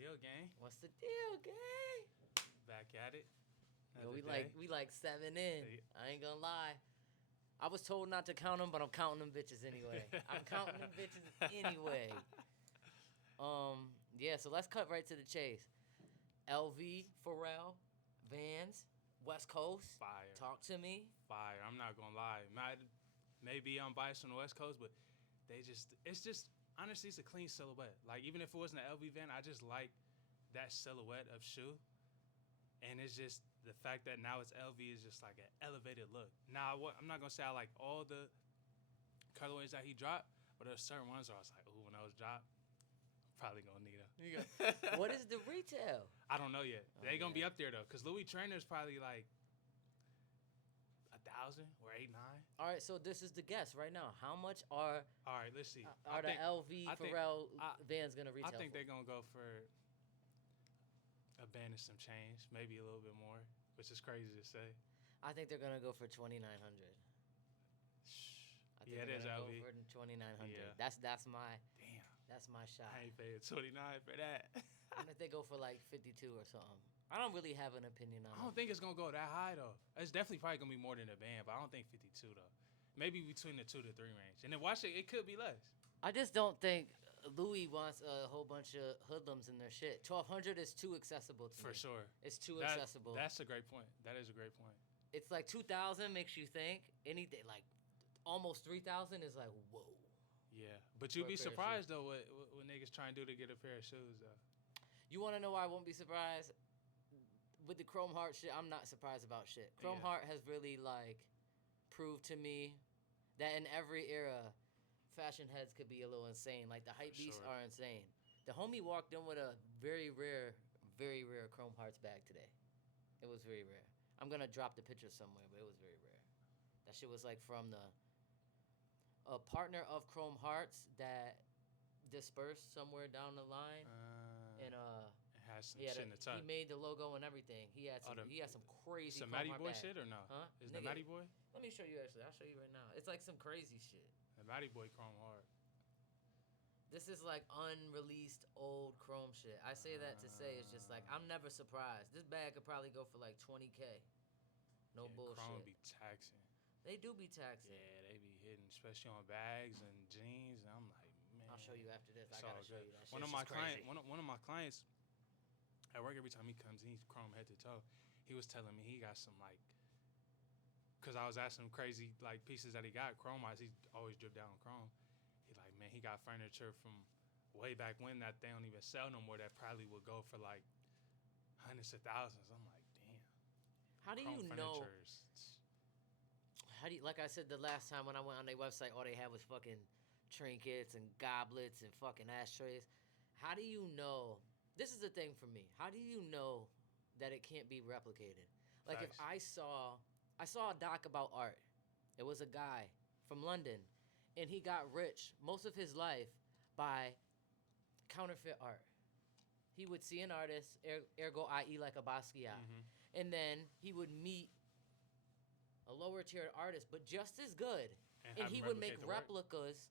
deal, gang? What's the deal, gang? Back at it. Yo, we like 7 in. I ain't gonna lie. I was told not to count them, but I'm counting them bitches anyway. I'm counting them bitches anyway. Yeah, so let's cut right to the chase. LV, Pharrell, Vans, West Coast. Fire. Talk to me. Fire. I'm not gonna lie. Maybe I'm biased on the West Coast, but honestly, it's a clean silhouette. Like, even if it wasn't an LV Van, I just like that silhouette of shoe. And it's just the fact that now it's LV is just like an elevated look. Now, I'm not gonna say I like all the colorways that he dropped, but there's certain ones where I was like, ooh, when those drop, I'm probably gonna need them. What is the retail? I don't know yet. They're gonna be up there though, cause Louis Trainer's probably like 1,000 or 8-9. All right, so this is the guess right now. How much are? All right, let's see. Are the LV Pharrell Vans gonna retail? I think they're gonna go for a band and some change, maybe a little bit more, which is crazy to say. I think they're gonna go for 2,900. Yeah, it is LV. Go for 2,900. Yeah. That's my shot. I ain't paying 29 for that. And if they go for like 52 or something, I don't really have an opinion on it. I don't think it's gonna go that high though. It's definitely probably gonna be more than a band, but I don't think 52 though. Maybe between the 2 to 3 range. And then watch it could be less. I just don't think Louis wants a whole bunch of hoodlums in their shit. 1,200 is too accessible to me. For sure. It's too accessible. That's a great point. That is a great point. It's like 2,000 makes you think. Anything like almost 3,000 is like, whoa. Yeah, but you'd be surprised though what niggas try and do to get a pair of shoes though. You want to know why I won't be surprised? With the Chrome Heart shit, I'm not surprised about shit. Chrome Heart has really like proved to me that in every era, fashion heads could be a little insane. Like the hype beasts are insane. The homie walked in with a very rare Chrome Hearts bag today. It was very rare. I'm gonna drop the picture somewhere, but it was very rare. That shit was like from a partner of Chrome Hearts that dispersed somewhere down the line, and has some shit in the top. He made the logo and everything. He had some crazy. Some Matty Boy shit or no? Huh? Is the Matty Boy? Let me show you actually. I'll show you right now. It's like some crazy shit. The Matty Boy Chrome Heart. This is like unreleased old Chrome shit. I say that to say it's just like I'm never surprised. This bag could probably go for like 20K. No bullshit. Chrome be taxing. They do be taxing. Yeah, they be hitting, especially on bags and jeans. And I'm like, man. I'll show you after this. I gotta show you that shit. One of my clients at work, every time he comes in, he's Chrome head to toe. He was telling me he got some like, cause I was asking him crazy like pieces that he got Chrome wise. He always dripped down Chrome. He like, man, he got furniture from way back when that they don't even sell no more. That probably would go for like hundreds of thousands. I'm like, damn. How do you know? Like I said the last time when I went on their website, all they had was fucking trinkets and goblets and fucking ashtrays. How do you know? This is the thing for me. How do you know that it can't be replicated? Like if I saw a doc about art. It was a guy from London, and he got rich most of his life by counterfeit art. He would see an artist, ergo 𝐖𝐢𝐥𝐥, and then he would meet a lower tier artist, but just as good, and he would make replicas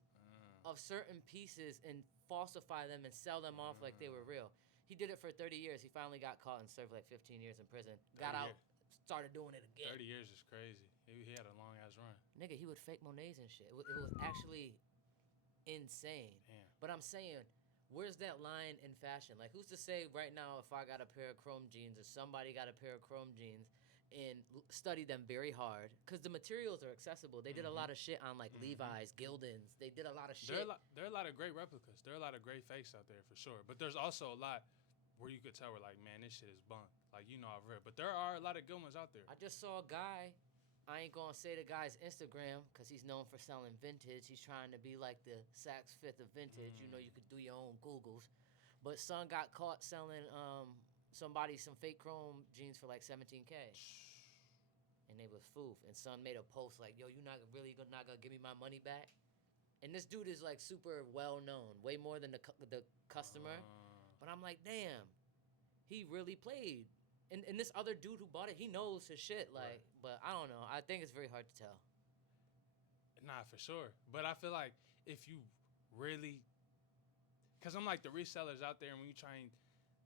of certain pieces and falsify them and sell them off like they were real. He did it for 30 years. He finally got caught and served like 15 years in prison. Got out, started doing it again. 30 years is crazy. He had a long ass run. Nigga, he would fake Monets and shit. It was actually insane. Damn. But I'm saying, where's that line in fashion? Like, who's to say right now if I got a pair of Chrome jeans or somebody got a pair of Chrome jeans and study them very hard? Because the materials are accessible. They did a lot of shit on, like, Levi's, Gildans. They did a lot of shit. There are a lot of great replicas. There are a lot of great fakes out there, for sure. But there's also a lot where you could tell we're like, man, this shit is bunk. Like, you know I've read. But there are a lot of good ones out there. I just saw a guy. I ain't going to say the guy's Instagram because he's known for selling vintage. He's trying to be like the Saks Fifth of vintage. You know, you could do your own Googles. But son got caught selling somebody some fake Chrome jeans for like 17K. And they was foof. And son made a post like, yo, you not gonna give me my money back? And this dude is like super well known, way more than the customer. But I'm like, damn, he really played. And this other dude who bought it, he knows his shit. Like, but I don't know. I think it's very hard to tell. Nah, for sure. But I feel like if you really, because I'm like the resellers out there, and when you try and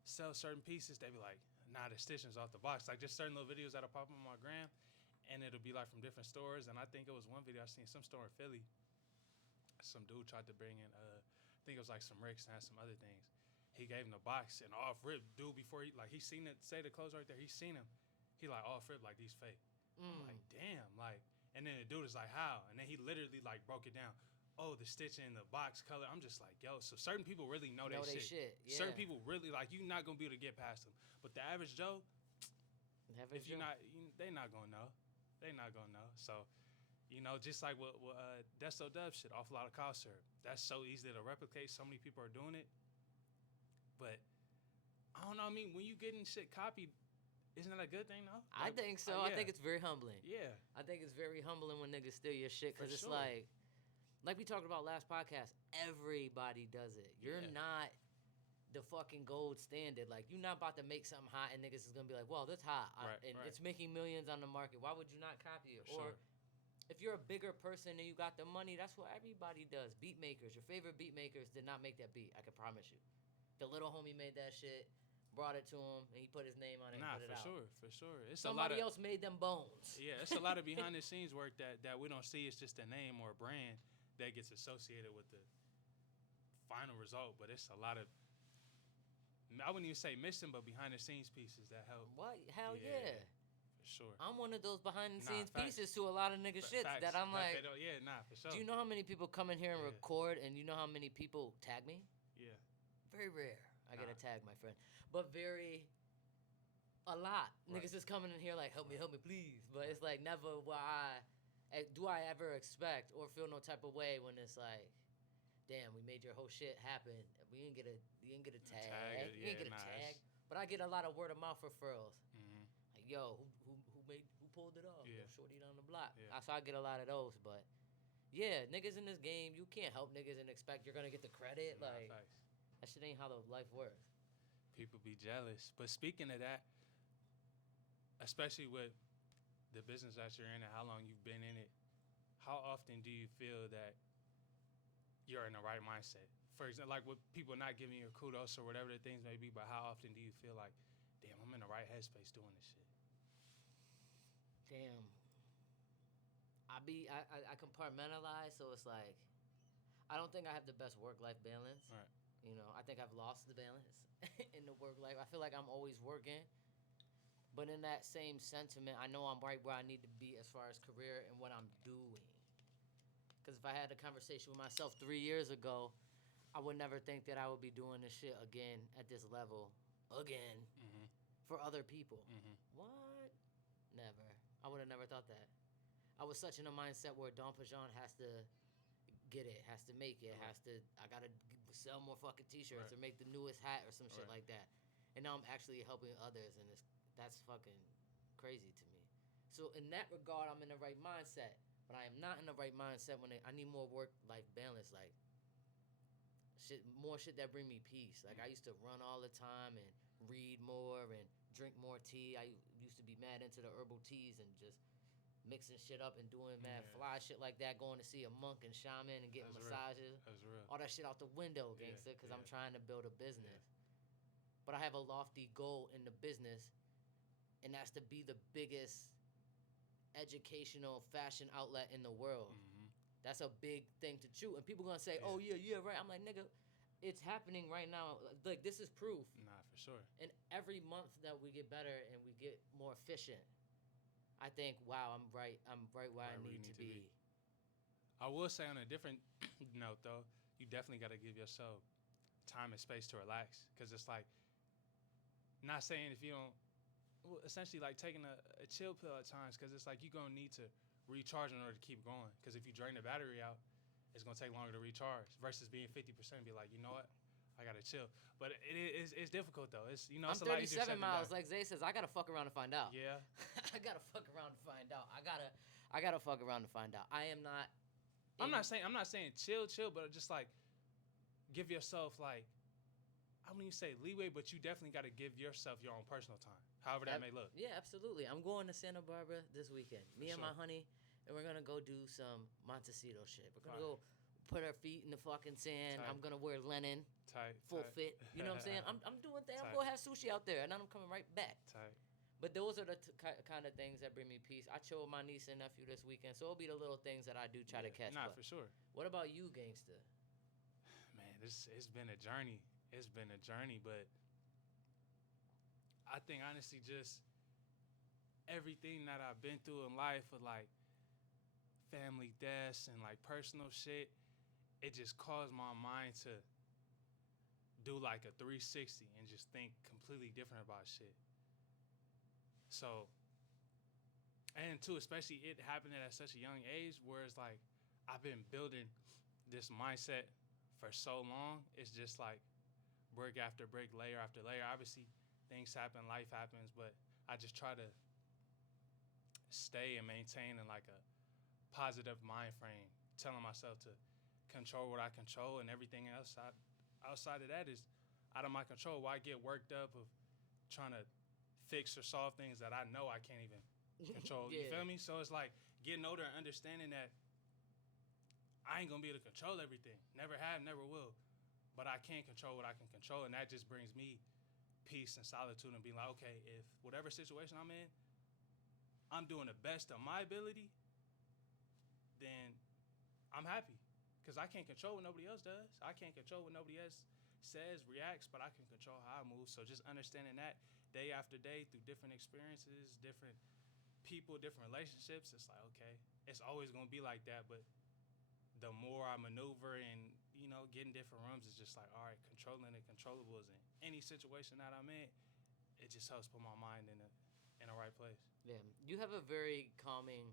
sell certain pieces, they be like, nah, the stitching's off the box. Like just certain little videos that'll pop up on my gram, and it'll be like from different stores. And I think it was one video I seen some store in Philly. Some dude tried to bring in, I think it was like some Ricks and some other things. He gave him the box and off rip, dude. Before he seen it, say the clothes right there. He seen him. He like off rip like these fake. I'm like damn, like. And then the dude is like how? And then he literally like broke it down. Oh, the stitching, the box color. I'm just like yo. So certain people really know their shit. Yeah. Certain people really like you're not gonna be able to get past them. But the average Joe, if you're not, they not gonna know. They not gonna know. So. You know, just like what Desto Dub shit, off a lot of cough syrup. That's so easy to replicate. So many people are doing it. But I don't know. I mean, when you getting shit copied, isn't that a good thing, though? I think so. Yeah. I think it's very humbling. Yeah. I think it's very humbling when niggas steal your shit because it's sure. like we talked about last podcast, everybody does it. You're not the fucking gold standard. Like, you're not about to make something hot and niggas is going to be like, well, that's hot. And it's making millions on the market. Why would you not copy it? For or if you're a bigger person and you got the money, that's what everybody does. Beat makers, your favorite beat makers did not make that beat. I can promise you. The little homie made that shit, brought it to him, and he put his name on it and put it out. For sure. It's Somebody else made them bones. Yeah, it's a lot of behind the scenes work that we don't see. It's just a name or a brand that gets associated with the final result. But it's a lot of, I wouldn't even say missing, but behind the scenes pieces that help. What? Hell yeah. Sure. I'm one of those behind the scenes pieces to a lot of nigga shit that I'm like, for sure. Do you know how many people come in here and record, and you know how many people tag me? Yeah. Very rare. I get a tag, my friend. But a lot. Niggas is coming in here like, help me, please. But it's like never do I ever expect or feel no type of way when it's like, damn, we made your whole shit happen. You didn't get a tag. You didn't get a tag. But I get a lot of word of mouth referrals. Mm-hmm. Like, yo, who pulled it off? Yeah. Yo, shorty down the block. Yeah. So I get a lot of those. But yeah, niggas in this game, you can't help niggas and expect you're gonna get the credit. Like, that shit ain't how the life works. People be jealous. But speaking of that, especially with the business that you're in and how long you've been in it, how often do you feel that you're in the right mindset? For example, like with people not giving you kudos or whatever the things may be, but how often do you feel like, damn, I'm in the right headspace doing this shit? Damn. I compartmentalize, so it's like, I don't think I have the best work-life balance. Right. You know, I think I've lost the balance in the work life. I feel like I'm always working. But in that same sentiment, I know I'm right where I need to be as far as career and what I'm doing. Because if I had a conversation with myself 3 years ago, I would never think that I would be doing this shit again at this level. Again. Mm-hmm. For other people. Mm-hmm. What? Never. I would have never thought that. I was such in a mindset where Dom Pajon has to get it, has to make it, I gotta sell more fucking t-shirts or make the newest hat or some shit like that. And now I'm actually helping others, and that's fucking crazy to me. So in that regard, I'm in the right mindset, but I am not in the right mindset when I need more work-life balance, like more shit that bring me peace. Like I used to run all the time and read more and drink more tea. I used to be mad into the herbal teas and just mixing shit up and doing mad fly shit like that, going to see a monk and shaman and getting massages. That's real. All that shit out the window, gangster, because I'm trying to build a business. But I have a lofty goal in the business, and that's to be the biggest educational fashion outlet in the world. Mm-hmm. That's a big thing to chew. And people gonna say, oh, yeah, right. I'm like, nigga, it's happening right now. Like, this is proof. Nah, for sure. And every month that we get better and we get more efficient, I think, wow, I'm right where I need to be. I will say on a different note, though, you definitely got to give yourself time and space to relax. Because it's like, not saying if you don't, well, essentially like taking a chill pill at times, because it's like you're going to need to recharge in order to keep going. Because if you drain the battery out, it's going to take longer to recharge versus being 50% and be like, you know what? I gotta chill, but it's difficult though. It's I'm a lot easier 37 miles, like Zay says. I gotta fuck around and find out. Yeah, I gotta fuck around and find out. I gotta fuck around and find out. I am not. I'm not saying chill, but just like give yourself like, I wouldn't even say leeway, but you definitely gotta give yourself your own personal time, however that may look. Yeah, absolutely. I'm going to Santa Barbara this weekend. Me and my honey, and we're gonna go do some Montecito shit. We're gonna go put our feet in the fucking sand. I'm gonna wear linen. Tight. full tight. fit. You know what I'm saying? I'm doing things. I'm Tight. going to have sushi out there, and then I'm coming right back. Tight. But those are the kind of things that bring me peace. I chill with my niece and nephew this weekend, so it'll be the little things that I do try to catch. Nah, but for sure. what about you, gangster? Man, it's been a journey. It's been a journey, but I think honestly just everything that I've been through in life with like family deaths and like personal shit, it just caused my mind to do like a 360 and just think completely different about shit. So, and too, especially it happening at such a young age where it's like I've been building this mindset for so long. It's just like brick after brick, layer after layer. Obviously, things happen, life happens, but I just try to stay and maintain in like a positive mind frame, telling myself to control what I control, and everything else outside of that is out of my control. Why get worked up of trying to fix or solve things that I know I can't even control? Yeah. You feel me? So it's like getting older and understanding that I ain't gonna be able to control everything. Never have, never will. But I can control what I can control, and that just brings me peace and solitude and being like, okay, if whatever situation I'm in, I'm doing the best of my ability, then I'm happy. Because I can't control what nobody else does. I can't control what nobody else says, reacts, but I can control how I move. So just understanding that day after day through different experiences, different people, different relationships, it's like, okay, it's always going to be like that. But the more I maneuver and, you know, get in different rooms, it's just like, all right, controlling the controllables in any situation that I'm in, it just helps put my mind in the right place. Yeah, you have a very calming.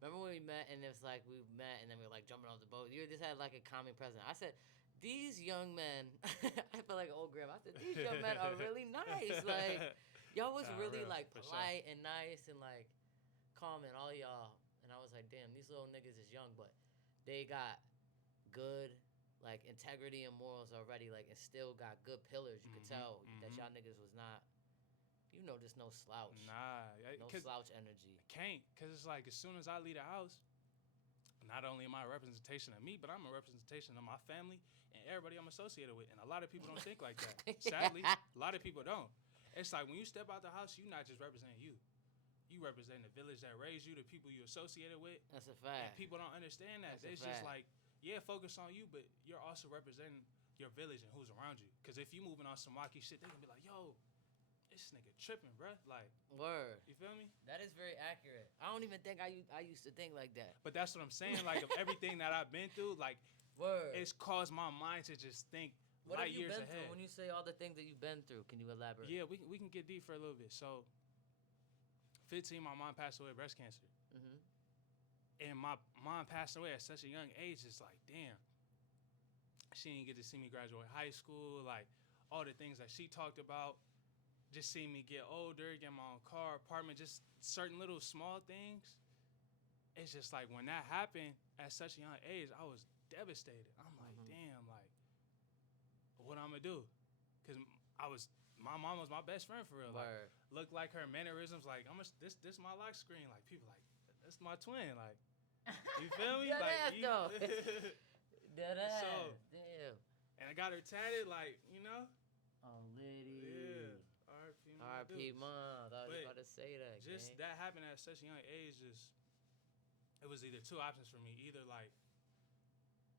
Remember when we met and it was like we met and then we were like jumping off the boat? You just had like a calming presence. I said, these young men, I feel like an old grandma. I said, these young men are really nice. Like, y'all was really real, like for polite and nice and like calming, all y'all. And I was like, damn, these little niggas is young, but they got good like integrity and morals already, like, and still got good pillars. You could tell that y'all niggas was not, you know, just no slouch. Nah, No slouch energy. Can't, because it's like as soon as I leave the house, not only am I a representation of me, but I'm a representation of my family and everybody I'm associated with. And a lot of people don't think like that. Sadly, a lot of people don't. It's like when you step out the house, you're not just representing you. You represent the village that raised you, the people you associated with. That's a fact. And people don't understand that. That's a It's just fact. like, yeah, focus on you, but you're also representing your village and who's around you. Because if you moving on some wacky shit, they gonna be like, yo, this nigga tripping, bruh. Like, Word. you feel me? That is very accurate. I don't even think I used to think like that. But that's what I'm saying. Like, of everything that I've been through, like, Word. it's caused my mind to just think What have light you years been ahead. through? When you say all the things that you've been through, can you elaborate? Yeah, we can get deep for a little bit. So, 15, my mom passed away of breast cancer. Mm-hmm. And my mom passed away at such a young age. It's like, damn. She didn't get to see me graduate high school. Like, all the things that she talked about. Just seeing me get older, get my own car, apartment, just certain little small things. It's just like when that happened at such a young age, I was devastated. I'm like, damn, like, what I'm gonna do? Because my mom was my best friend for real. Like, looked like her mannerisms, like, this my lock screen. Like, people like, that's my twin. Like, you feel me? Like, Dead ass. So, damn. and I got her tatted, like, you know? Oh, lady. Yeah. R.I.P. Mom. I was about to say that. Just gang. that happened at such a young age. It was either two options for me. Either like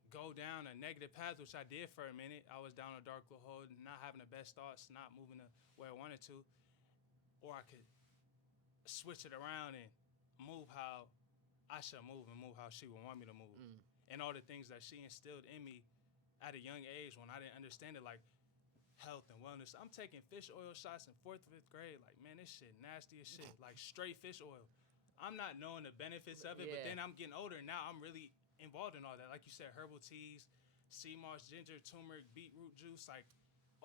go down a negative path, which I did for a minute. I was down a dark little hole, not having the best thoughts, not moving the way I wanted to, or I could switch it around and move how I should move and move how she would want me to move, and all the things that she instilled in me at a young age when I didn't understand it, like health and wellness. I'm taking fish oil shots in 4th, 5th grade. Like, man, this shit nasty as shit. Like, straight fish oil. I'm not knowing the benefits of it, but then I'm getting older. Now I'm really involved in all that. Like you said, herbal teas, sea moss, ginger, turmeric, beetroot juice, like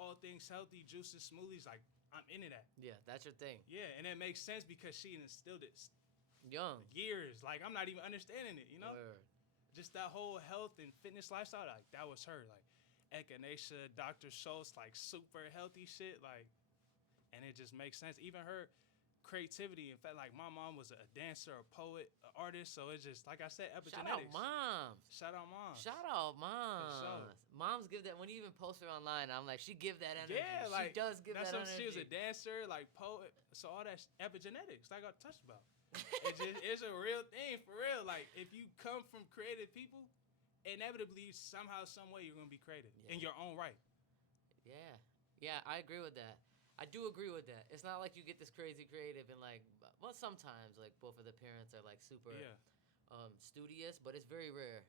all things healthy, juices, smoothies. Like, I'm into that. Yeah, that's your thing. Yeah, and it makes sense because she instilled it young years. Like, I'm not even understanding it, you know? Word. Just that whole health and fitness lifestyle, like, that was her. Like, echinacea, Dr. Schultz, like super healthy shit, like, and it just makes sense. Even her creativity. In fact, like my mom was a dancer, a poet, an artist. So it's just like I said, Shout out epigenetics. moms. Shout out moms. Shout out moms. sure. Moms give that. When you even post her online, I'm like, she give that energy. Yeah, like she does give that that's what energy. she was a dancer, like poet. So all that epigenetics, like I touched about. It's a real thing for real. Like if you come from creative people, inevitably somehow, some way you're gonna be creative in your own right. Yeah, I agree with that. I do agree with that. It's not like you get this crazy creative and like, well, sometimes like both of the parents are like super studious, but it's very rare.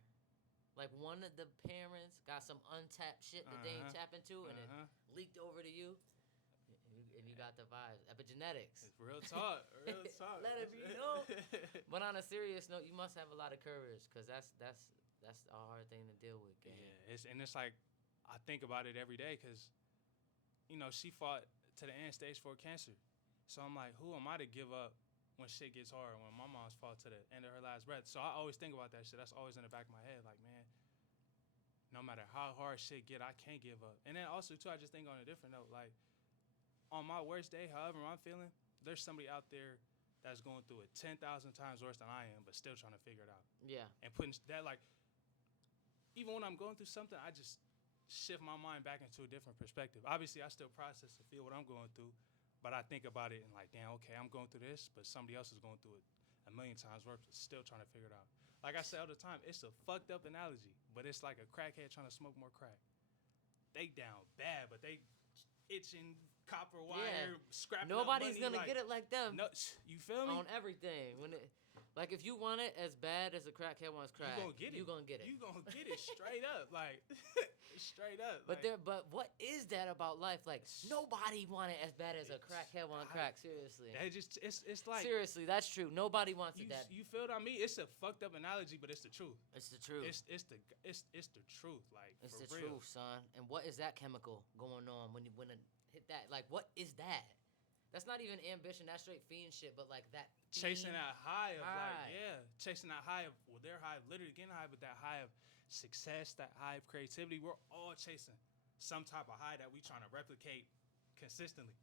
Like one of the parents got some untapped shit that they ain't tap into, and it leaked over to you, and you got the vibes. Epigenetics. It's real talk. Real talk. Let it be known. But on a serious note, you must have a lot of courage, because that's a hard thing to deal with. Gang. Yeah, it's like I think about it every day, because you know she fought to the end stage for cancer. So I'm like, who am I to give up when shit gets hard, when my mom's fought to the end of her last breath? So I always think about that shit. That's always in the back of my head. Like, man, no matter how hard shit get, I can't give up. And then also, too, I just think on a different note, like, on my worst day, however I'm feeling, there's somebody out there that's going through it 10,000 times worse than I am, but still trying to figure it out. Yeah. And putting that, like, even when I'm going through something, I just shift my mind back into a different perspective. Obviously, I still process and feel what I'm going through, but I think about it and like, damn, okay, I'm going through this, but somebody else is going through it a million times worse, still trying to figure it out. Like I say all the time, it's a fucked up analogy, but it's like a crackhead trying to smoke more crack. They down bad, but they itching, copper wire, scrapping Nobody's up money, gonna get it like them. No, you feel me? On everything. Like if you want it as bad as a crackhead wants crack, you gonna get it. You gonna get it. You gonna get it straight up, like straight up. But like, but what is that about life? Like nobody want it as bad as a crackhead want crack. Seriously. It's like seriously, that's true. Nobody wants it that. You feel what I mean? It's a fucked up analogy, but it's the truth. It's the truth. It's the truth. Like it's for the real. truth, son. And what is that chemical going on when it hit that? Like what is that? That's not even ambition. That's straight fiend shit. But like that. Chasing that high of chasing that high of their high of literally getting high, but that high of success, that high of creativity. We're all chasing some type of high that we trying to replicate consistently.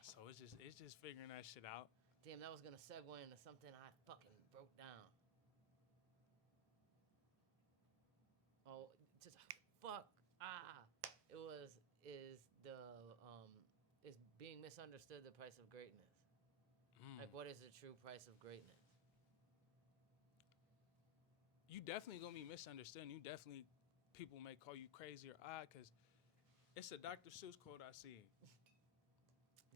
So it's just figuring that shit out. Damn, that was gonna segue into something I fucking broke down. Oh, just fuck. Is being misunderstood the price of greatness? Like, what is the true price of greatness? You definitely gonna be misunderstood. You definitely, people may call you crazy or odd, because it's a Dr. Seuss quote I see.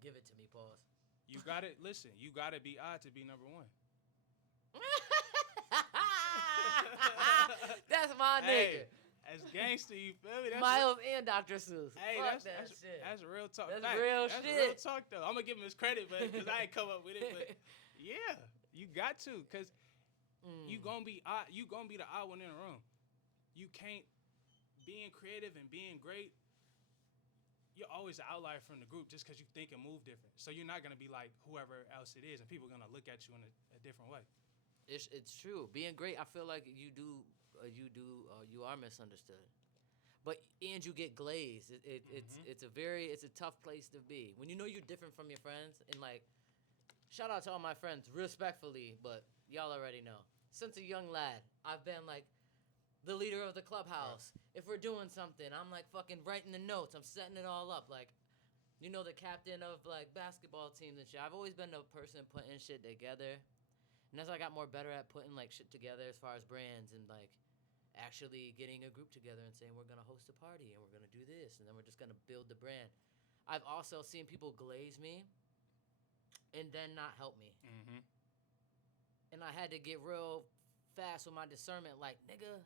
Give it to me, pause. You gotta listen. You gotta be odd to be number one. That's my nigga. As gangster, you feel me? That's Miles and Dr. Seuss. Hey, Fuck that's shit. That's real talk. That's real that's shit. Real talk though. I'm gonna give him his credit, but because I ain't come up with it. But yeah, you got to, because you gonna be odd. You gonna be the odd one in the room. You can't being creative and being great. You're always an outlier from the group just because you think and move different. So you're not gonna be like whoever else it is, and people are gonna look at you in a different way. It's true. Being great, I feel like you are misunderstood, and you get glazed. It's a tough place to be when you know you're different from your friends. And like, shout out to all my friends, respectfully, but y'all already know. Since a young lad, I've been like the leader of the clubhouse. Right. If we're doing something, I'm like fucking writing the notes. I'm setting it all up. Like, you know, the captain of like basketball teams and shit. I've always been the person putting shit together. And as I got more better at putting like shit together as far as brands and like actually getting a group together and saying we're gonna host a party and we're gonna do this and then we're just gonna build the brand. I've also seen people glaze me and then not help me. And I had to get real fast with my discernment. Like, nigga,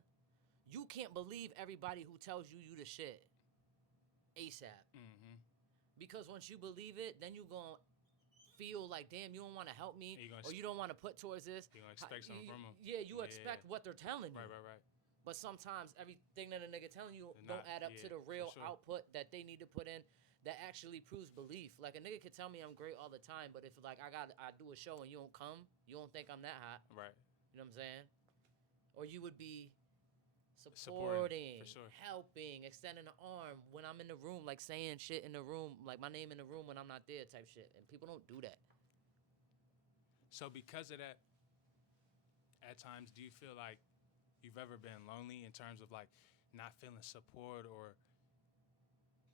you can't believe everybody who tells you the shit ASAP. Because once you believe it, then you gonna feel like, damn, you don't want to help me, or you don't want to put towards this. You gonna expect something from them. Yeah, you expect what they're telling you. Right. But sometimes everything that a nigga telling you don't add up to the real output that they need to put in that actually proves belief. Like a nigga could tell me I'm great all the time, but if like I do a show and you don't come, you don't think I'm that hot. Right. You know what I'm saying? Or you would be supporting, for sure. helping, extending an arm when I'm in the room, like saying shit in the room, like my name in the room when I'm not there type shit. And people don't do that. So because of that, at times, do you feel like you've ever been lonely in terms of like not feeling support or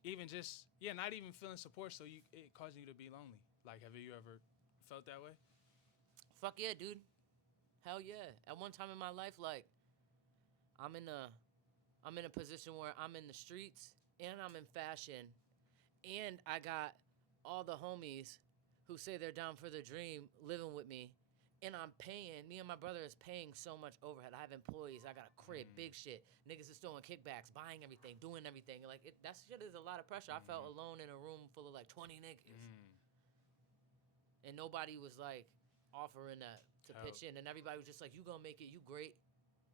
even just, not even feeling support, so it causing you to be lonely? Like, have you ever felt that way? Fuck yeah, dude. Hell yeah. At one time in my life, like, I'm in a position where I'm in the streets and I'm in fashion and I got all the homies who say they're down for the dream living with me, and me and my brother is paying so much overhead. I have employees, I got a crib, big shit. Niggas is throwing kickbacks, buying everything, doing everything. Like, that shit is a lot of pressure. I felt alone in a room full of like 20 niggas. And nobody was like offering to pitch in, and everybody was just like, you gonna make it, you great,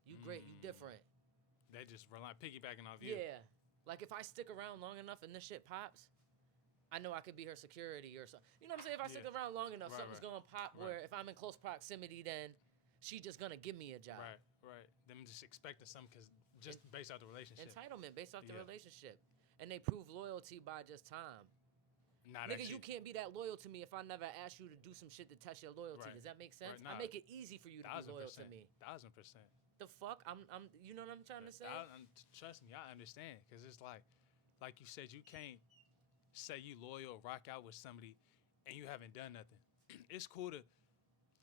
you different. They just rely piggybacking off you. Yeah. Like, if I stick around long enough and this shit pops, I know I could be her security or something. You know what I'm saying? If I stick around long enough, something's gonna pop where if I'm in close proximity, then she just gonna give me a job. Right. Them just expecting something just based off the relationship. Entitlement based off the relationship. And they prove loyalty by just time. Nigga, you can't be that loyal to me if I never ask you to do some shit to test your loyalty. Does that make sense? I make it easy for you to be loyal to me. 1000%. The fuck? I'm you know what I'm trying to say? Trust me, I understand. Because it's like you said, you can't say you loyal, rock out with somebody, and you haven't done nothing. It's cool to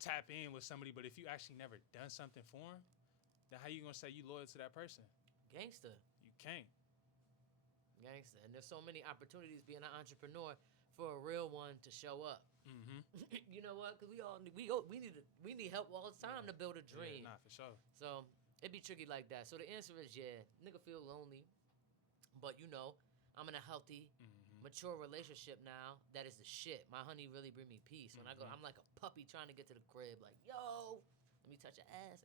tap in with somebody, but if you actually never done something for them, then how you gonna say you loyal to that person? Gangster. You can't. Gangster. And there's so many opportunities being an entrepreneur for a real one to show up. You know what? Because we need help all the time to build a dream. Yeah, for sure. So it'd be tricky like that. So the answer is nigga feel lonely, but I'm in a healthy, mature relationship now. That is the shit. My honey really bring me peace. When I go, I'm like a puppy trying to get to the crib. Like, yo, let me touch your ass.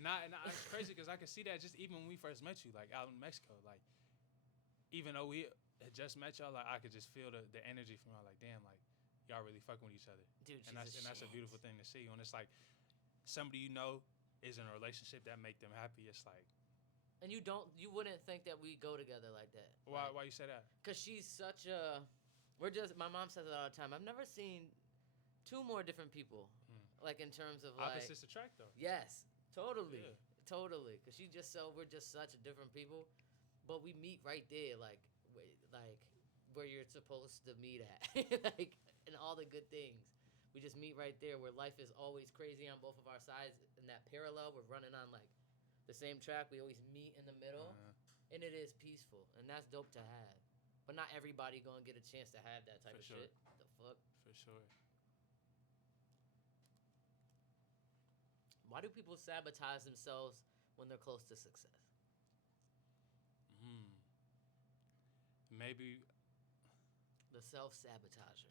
Nah, it's crazy because I could see that just even when we first met you, like out in Mexico. Like, even though we had just met y'all, like I could just feel the energy from y'all. Like, damn, like y'all really fucking with each other. Dude, and that's a beautiful thing to see. When it's like somebody is in a relationship that make them happy, it's like. And you wouldn't think that we go together like that. Why you say that? Because she's such a, my mom says it all the time. I've never seen two more different people, like in terms of like. Opposites attract though. Yes, totally. Yeah. Totally. Because we're just such different people, but we meet right there, like where you're supposed to meet at, like, and all the good things. We just meet right there where life is always crazy on both of our sides. In that parallel, we're running on like the same track. We always meet in the middle, and it is peaceful, and that's dope to have. But not everybody gonna get a chance to have that type of shit. The fuck? For sure. Why do people sabotage themselves when they're close to success? Maybe the self-sabotager.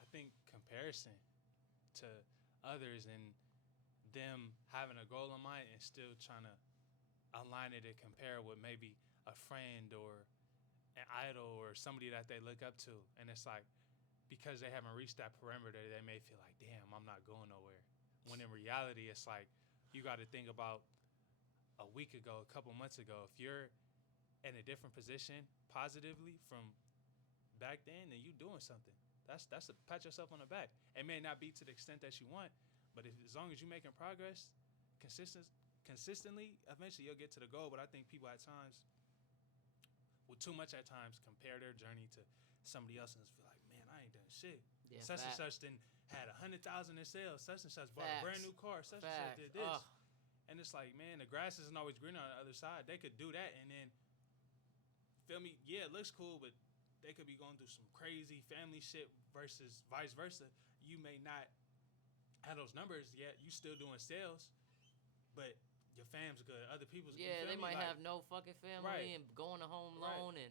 I think comparison to others and them having a goal in mind and still trying to align it and compare with maybe a friend or an idol or somebody that they look up to. And it's like, because they haven't reached that perimeter, they may feel like, damn, I'm not going nowhere. When in reality, it's like, you got to think about a week ago, a couple months ago. If you're in a different position positively from back then you doing something. That's a pat yourself on the back. It may not be to the extent that you want, but as long as you're making progress consistently, eventually you'll get to the goal. But I think people at times, too much at times, compare their journey to somebody else and feel like, man, I ain't done shit. Yeah, such and such had 100,000 in sales. Such and such bought a brand new car. Such and such did this. And it's like, man, the grass isn't always greener on the other side. They could do that and then, feel me? Yeah, it looks cool, but they could be going through some crazy family shit versus vice versa. You may not have those numbers yet. You still doing sales, but your fam's good. Other people's good. Yeah, they might have no fucking family and going to home loan and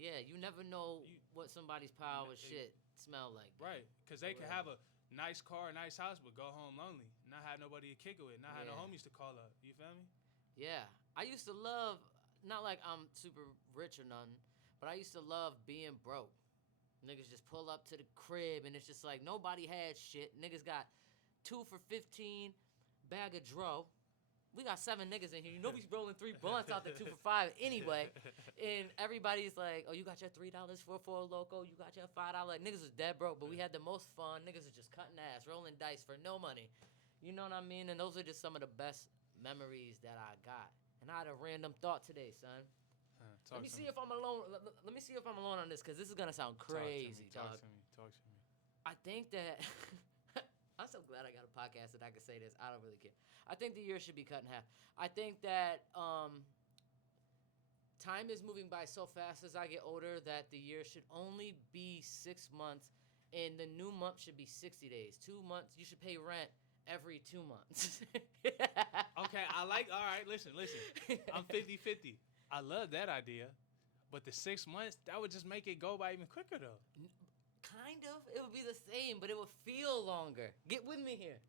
yeah, you never know what somebody's pile of shit smell like. Right, because they could have a nice car, a nice house, but go home lonely, not have nobody to kick it with, not have no homies to call up. You feel me? Yeah, I used to love. Not like I'm super rich or nothing, but I used to love being broke. Niggas just pull up to the crib and it's just like nobody had shit. Niggas got 2 for $15 bag of dro. we got 7 niggas in here. You know we rolling 3 blunts out the 2 for $5 anyway. And everybody's like, oh, you got your $3 for a loco. You got your $5. Like, niggas was dead broke, but we had the most fun. Niggas was just cutting ass, rolling dice for no money. You know what I mean? And those are just some of the best memories that I got. And I had a random thought today, son. Let me see if I'm alone. Let me see if I'm alone on this, because this is going to sound crazy, dog. Talk to me. I think that... I'm so glad I got a podcast that I can say this. I don't really care. I think the year should be cut in half. I think that time is moving by so fast as I get older that the year should only be 6 months, and the new month should be 60 days. 2 months, you should pay rent every 2 months. Okay, all right, listen. I'm 50-50. I love that idea, but the 6 months, that would just make it go by even quicker, though. Kind of. It would be the same, but it would feel longer. Get with me here.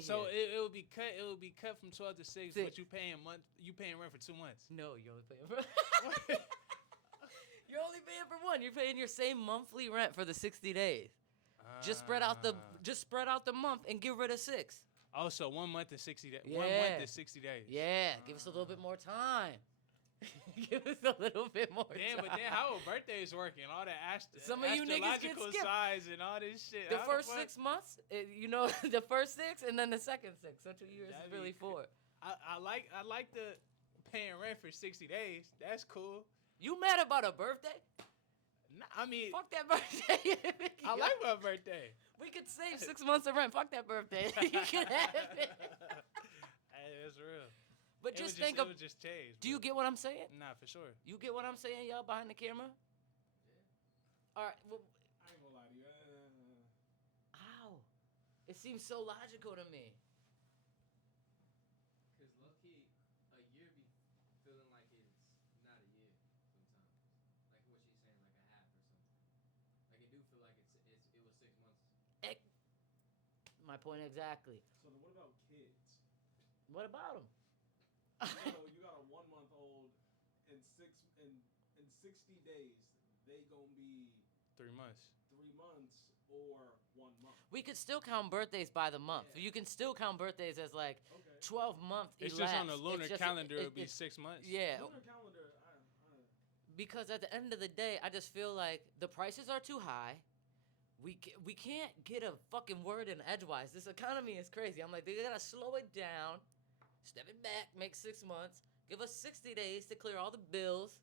So it would be cut. It would be cut from 12 to 6, but you paying rent for 2 months. No, you're only paying for. You're only paying for 1. You're paying your same monthly rent for the 60 days. Just spread out the month and get rid of 6. Oh, so 1 month to 60 days. Yeah. 1 month is 60 days. Yeah, give us a little bit more time. Give us a little bit more Damn, time. but then how are birthdays working? All the Some of you niggas get astrological skipped. signs and all this shit. The How first fuck? 6 months, the first 6 and then the second 6. So 2 years That'd is be really 4. I like the paying rent for 60 days. That's cool. You mad about a birthday? Nah, I mean, Fuck that birthday. I like my birthday. We could save 6 months of rent. Fuck that birthday. You can have it. Hey, that's real. But just think of. It would just change. Do you get what I'm saying? Nah, for sure. You get what I'm saying, y'all, behind the camera? Yeah. All right. Well, I ain't gonna lie to you. how? It seems so logical to me. Cause low-key, a year be feeling like it's not a year sometimes. Like what she's saying, like a half or something. Like it do feel like it was 6 months. My point exactly. So then what about kids? What about them? You got a 1-month-old in 60 days, they gonna be 3 months. 3 months or 1 month. We could still count birthdays by the month. Yeah. You can still count birthdays as like Okay. 12 months. It's just on the lunar calendar. It would be 6 months. Yeah. Lunar calendar, Because at the end of the day, I just feel like the prices are too high. We can't get a fucking word in edgewise. This economy is crazy. I'm like, they gotta slow it down, step it back, make 6 months, give us 60 days to clear all the bills,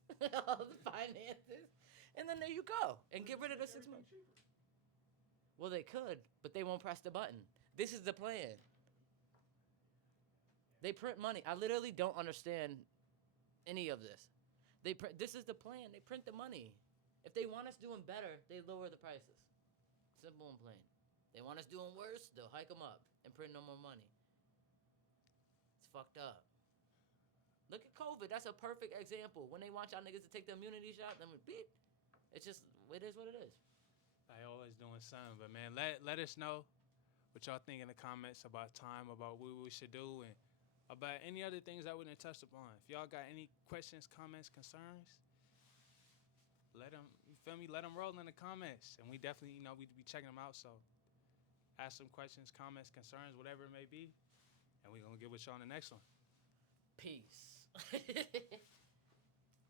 all the finances, and then there you go. And get rid of the 6 months. Well, they could, but they won't press the button. This is the plan. They print money. I literally don't understand any of this. This is the plan. They print the money. If they want us doing better, they lower the prices. Simple and plain. They want us doing worse, they'll hike them up and print no more money. It's fucked up. Look at COVID. That's a perfect example. When they want y'all niggas to take the immunity shot, then we beat. It's just, it is what it is. I always doing something, but man, let us know what y'all think in the comments about time, about what we should do, and about any other things that we didn't touch upon. If y'all got any questions, comments, concerns, let them, you feel me? Let them roll in the comments, and we definitely, we be checking them out. So, ask some questions, comments, concerns, whatever it may be, and we gonna get with y'all on the next one. Peace.